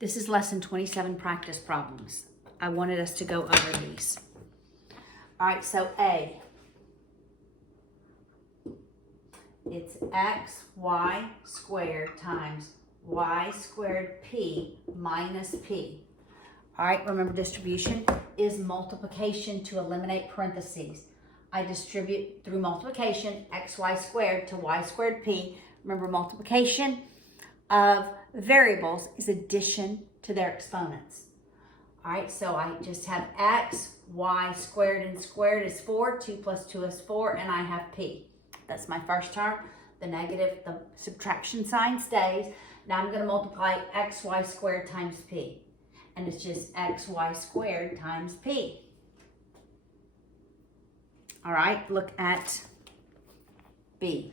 This is lesson 27 practice problems. I wanted us to go over these. All right, so A. It's xy squared times y squared p minus p. All right, remember distribution is multiplication to eliminate parentheses. I distribute through multiplication xy squared to y squared p. Remember, multiplication of variables is addition to their exponents. All right, so I just have x, y squared and squared is 4, 2 plus 2 is 4, and I have p. That's my first term. The negative, the subtraction sign stays. Now I'm going to multiply xy squared times p. And it's just xy squared times p. All right, look at B.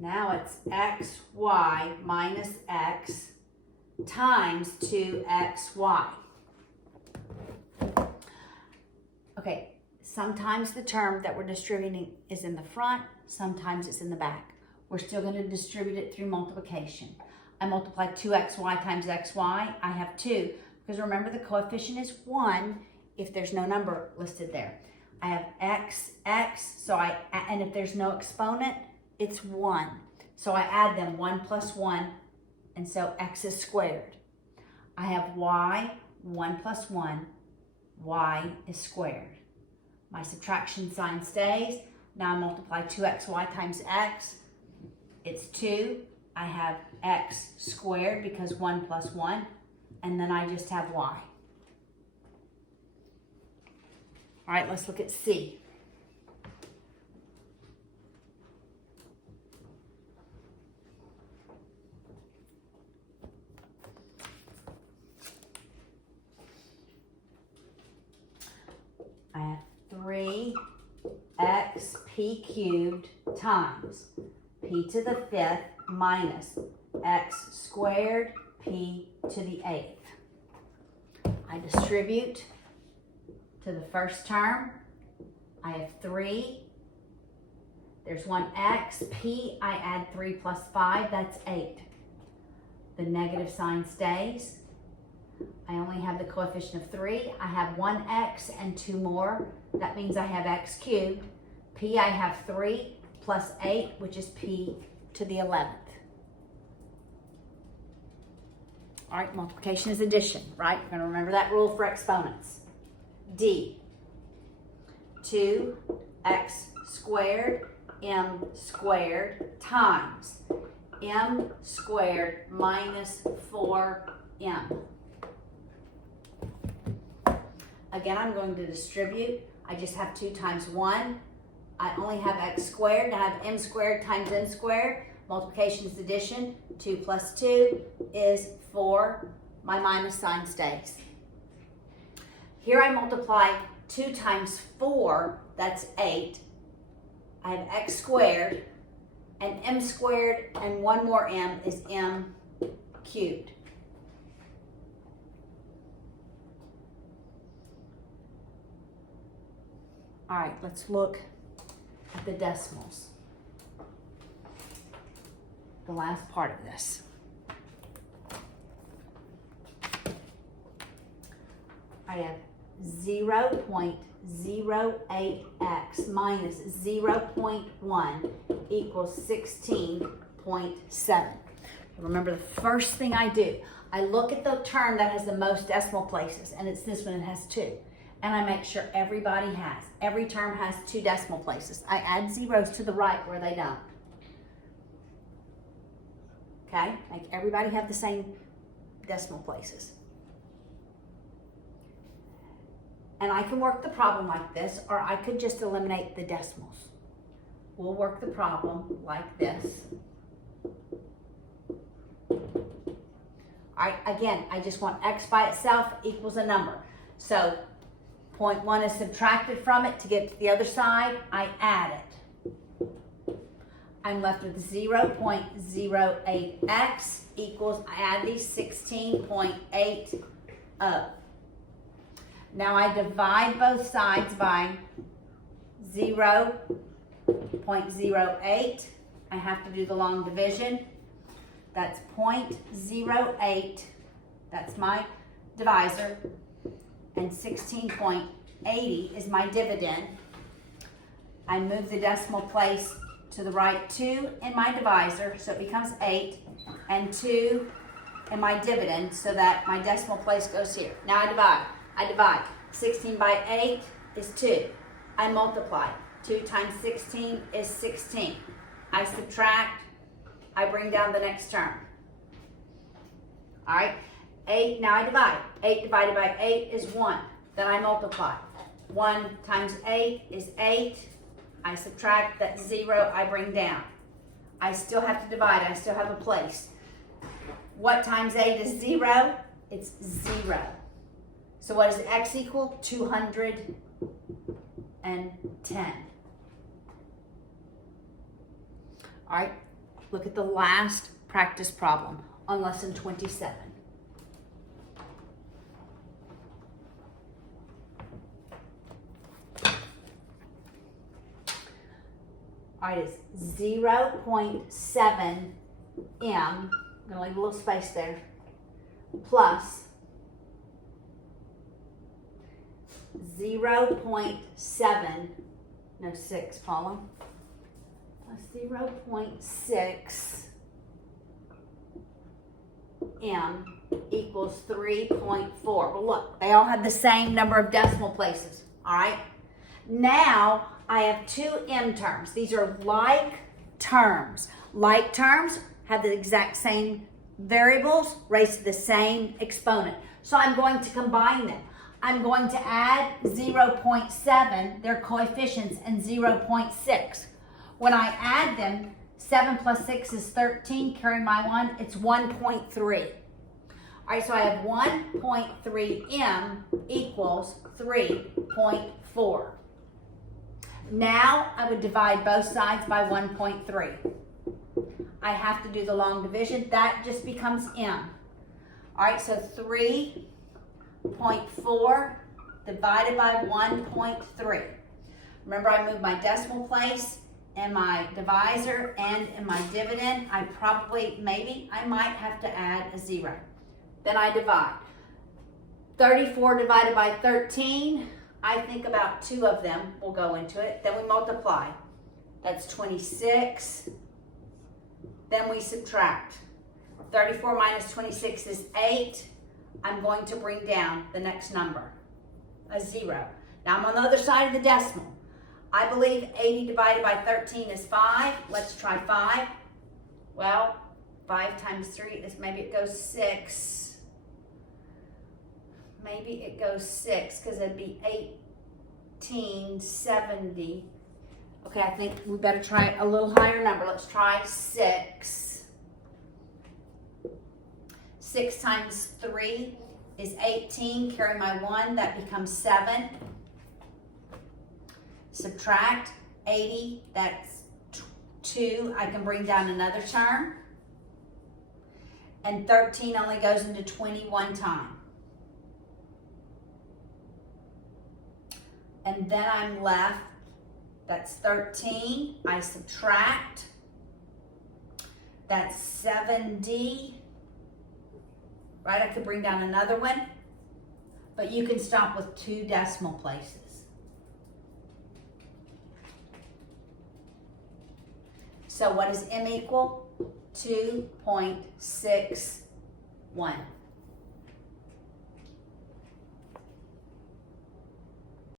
Now it's xy minus x times 2xy. Okay, sometimes the term that we're distributing is in the front, sometimes it's in the back. We're still going to distribute it through multiplication. I multiply 2xy times xy, I have 2, because remember the coefficient is 1 if there's no number listed there. I have x, and if there's no exponent, it's 1. So I add them, 1 plus 1, and so x is squared. I have y, 1 plus 1, y is squared. My subtraction sign stays. Now I multiply 2xy times x. It's 2. I have x squared because 1 plus 1, and then I just have y. All right, let's look at C. I have 3xp cubed times p to the 5th minus x squared p to the 8th. I distribute to the first term. I have 3. There's one x. P, I add 3 plus 5, that's 8. The negative sign stays. I only have the coefficient of 3. I have 1x and 2 more. That means I have x cubed. P, I have 3 plus 8, which is p to the 11th. All right, multiplication is addition, right? We're going to remember that rule for exponents. D, 2x squared m squared times m squared minus 4m. Again, I'm going to distribute. I just have 2 times 1. I only have x squared. I have m squared times n squared. Multiplication is addition. 2 plus 2 is 4. My minus sign stays. Here I multiply 2 times 4, that's 8. I have x squared, and m squared, and 1 more m is m cubed. All right, let's look at the decimals. The last part of this. I have 0.08x minus 0.1 equals 16.7. Remember, the first thing I do, I look at the term that has the most decimal places, and it's this one, it has 2. And I make sure every term has 2 decimal places. I add zeros to the right where they don't. Okay, make everybody have the same decimal places. And I can work the problem like this, or I could just eliminate the decimals. We'll work the problem like this. All right, again, I just want x by itself equals a number. So 0.1 is subtracted from it to get to the other side. I add it. I'm left with 0.08x equals, I add these 16.80. Now I divide both sides by 0.08. I have to do the long division. That's 0.08. That's my divisor. And 16.80 is my dividend. I move the decimal place to the right 2 in my divisor, so it becomes 8, and 2 in my dividend, so that my decimal place goes here. Now I divide. 16 by 8 is 2. I multiply. 2 times 16 is 16. I subtract. I bring down the next term. All right. 8, now I divide. 8 divided by 8 is 1. Then I multiply. 1 times 8 is 8. I subtract. That's 0. I bring down. I still have to divide. I still have a place. What times 8 is 0? It's 0. So what does x equal? 210. All right, look at the last practice problem on lesson 27. All right, it's 0.7 m, I'm gonna leave a little space there, plus 6, Paula, plus 0.6 m equals 3.4. Well, look, they all have the same number of decimal places, all right? Now, I have 2 m terms. These are like terms. Like terms have the exact same variables raised to the same exponent. So I'm going to combine them. I'm going to add 0.7, their coefficients, and 0.6. When I add them, 7 plus 6 is 13, carry my 1, it's 1.3. All right, so I have 1.3 m equals 3.4. Now I would divide both sides by 1.3. I have to do the long division. That just becomes m. All right, so 3.4 divided by 1.3. Remember, I moved my decimal place in my divisor and in my dividend. I might have to add a 0. Then I divide. 34 divided by 13. I think about 2 of them will go into it. Then we multiply. That's 26. Then we subtract. 34 minus 26 is 8. I'm going to bring down the next number, a 0. Now I'm on the other side of the decimal. I believe 80 divided by 13 is 5. Let's try 5. Well, 5 times 3 is, maybe it goes 6. Maybe it goes 6 because it'd be 1870. Okay, I think we better try a little higher number. Let's try 6. 6 times 3 is 18. Carry my 1, that becomes 7. Subtract 80, that's 2. I can bring down another term. And 13 only goes into 21 times. And then I'm left, that's 13. I subtract, that's 70. Right, I could bring down another one, but you can stop with 2 decimal places. So what does m equal? 2.61.